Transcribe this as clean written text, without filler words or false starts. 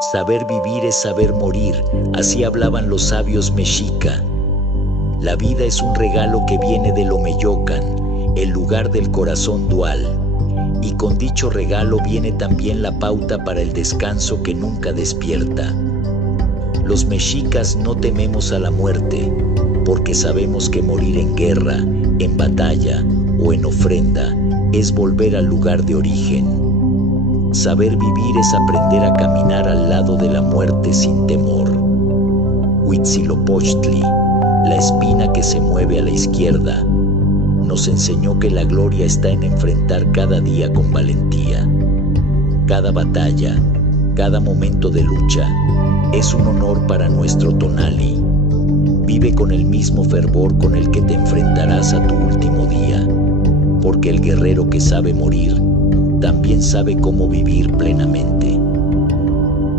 Saber vivir es saber morir, así hablaban los sabios mexica. La vida es un regalo que viene del Omeyocan, el lugar del corazón dual. Y con dicho regalo viene también la pauta para el descanso que nunca despierta. Los mexicas no tememos a la muerte, porque sabemos que morir en guerra, en batalla o en ofrenda es volver al lugar de origen. Saber vivir es aprender a caminar al lado de la muerte sin temor. Huitzilopochtli, la espina que se mueve a la izquierda, nos enseñó que la gloria está en enfrentar cada día con valentía. Cada batalla, cada momento de lucha, es un honor para nuestro Tonali. Vive con el mismo fervor con el que te enfrentarás a tu último día, porque el guerrero que sabe morir, también sabe cómo vivir plenamente.